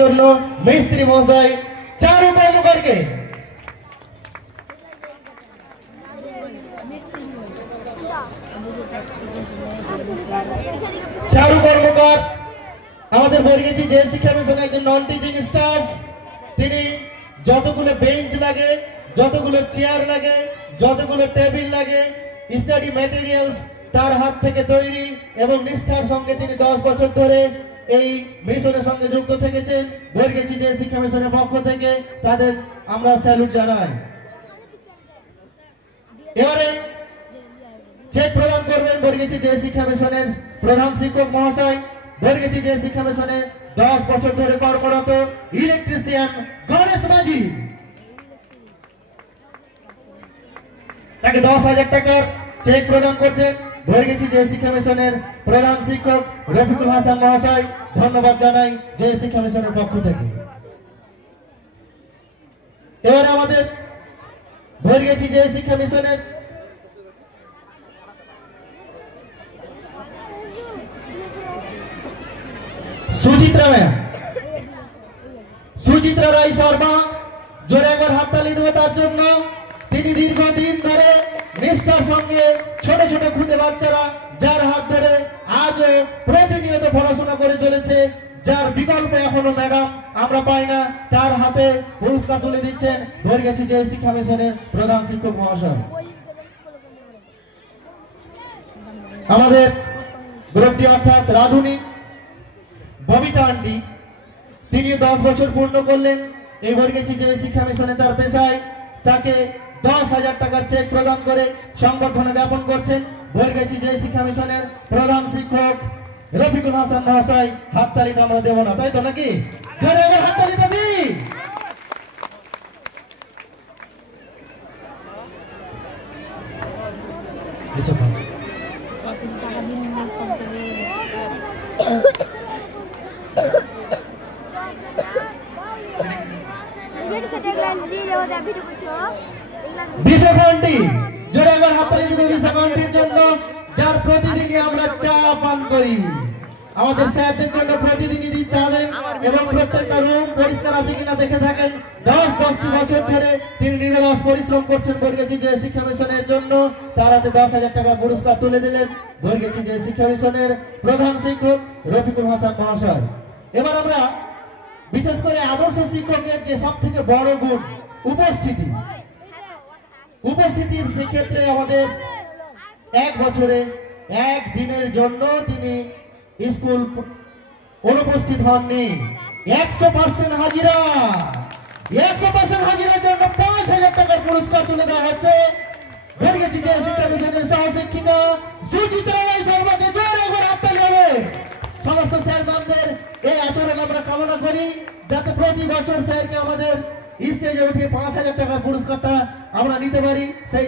জন্য মিস্ত্রি মহাশয় চারু কর্মকারকে চারু কর্মকার আমাদের বর্গেছি যে শিক্ষা মিশনে একজন নন টিচিং স্টাফ। তিনি যতগুলো বেঞ্চ লাগে, যতগুলো চেয়ার লাগে, যতগুলো টেবিল লাগে, স্টাডি ম্যাটেরিয়ালস তার হাত থেকে তৈরি এবং নিষ্ঠার সঙ্গে তিনি 10 বছর ধরে এই মিশনের সঙ্গে যুক্ত থেকেছেন। বর্গেছি যে শিক্ষা মিশনের পক্ষ থেকে তাদের আমরা স্যালুট জানাই। এবারে চেক প্রদান করবেন বর্গেছি যে শিক্ষা মিশনের প্রধান শিক্ষক মহাশয়। বর্গেছি যে শিক্ষা মিশনের 10 বছর ধরে কর্মরত ইলেকট্রিশিয়ান গণেশ মাঝি, তাকে 10,000 টাকার চেক প্রদান করছেন বর্গেছি যে শিক্ষা মিশনের প্রধান শিক্ষক রফিকুল হাসান মহাশয়। ধন্যবাদ জানাই যে শিক্ষা মিশনের পক্ষ থেকে। এবারে আমাদের বর্গেছি যে শিক্ষা মিশনের সুচিত্রা রায় শর্মা, জোরে একবার হাততালি দেবো তার জন্য। তিনি দীর্ঘদিন ধরে নিষ্ঠার সঙ্গে ছোট ছোট খুদে বাচ্চারা যার হাত ধরে আজও প্রতিনিয়ত পড়াশোনা করে চলেছে, যার বিকল্প এখনো ম্যাডাম আমরা পাই না, তার হাতে পুরস্কার তুলে দিচ্ছেন বর্গেছি যে শিক্ষা মিশনের প্রধান শিক্ষক মহাশয়। আমাদের গ্রুপটি অর্থাৎ রাধুনী ববিতা আন্টি, তিনি 10 বছর পূর্ণ করলেন এই বর্গেছি যে শিক্ষা মিশনে তার পেশায়। তাকে 10,000 টাকার চেক প্রদান করে সংবর্ধনা জ্ঞাপন করছেন বর্গেছি যে শিক্ষা মিশনের প্রধান শিক্ষক রফিকুল হাসান মহাশয়। হাততালিটা আমরা দেব না, তাই তো নাকি? হাততালিটা দিই। যার প্রতিদিনই আমরা চা পান করি, আমাদের স্যারদের জন্য প্রতিদিনই চা দেন এবং প্রত্যেকটা রুম পরিষ্কার আছে কিনা দেখে থাকেন। 10 বছর ধরে তিনি নিরলস পরিশ্রম করছেন বর্গেছি যে শিক্ষা মিশনের জন্য। তার হাতে 10,000 টাকা পুরস্কার তুলে দিলেন বর্গেছি যে শিক্ষা মিশনের প্রধান শিক্ষক রফিকুল হাসান মহাশয়। এবার আমরা বিশেষ করে আদর্শ শিক্ষকের যে সব থেকে বড় গুণ উপস্থিতির ক্ষেত্রে আমাদের 1 বছরে 1 দিনের জন্য তিনি স্কুল অনুপস্থিত হননি। 100% হাজিরা, 100% হাজিরার জন্য 5,000 টাকার পুরস্কার তুলে দেওয়া হচ্ছে বর্গেছি যে শিক্ষা মিশনের সহশিক্ষিকা সুচিত্রা রায় শর্মাকে। জোরে একবার হাততালি হবে। সমস্ত স্যার ম্যামদের এই আচরণ আমরা কামনা করি যাতে প্রতি বছর স্যারকে আমাদের স্টেজে উঠে 5,000 টাকার পুরস্কারটা আমরা নিতে পারি। সেই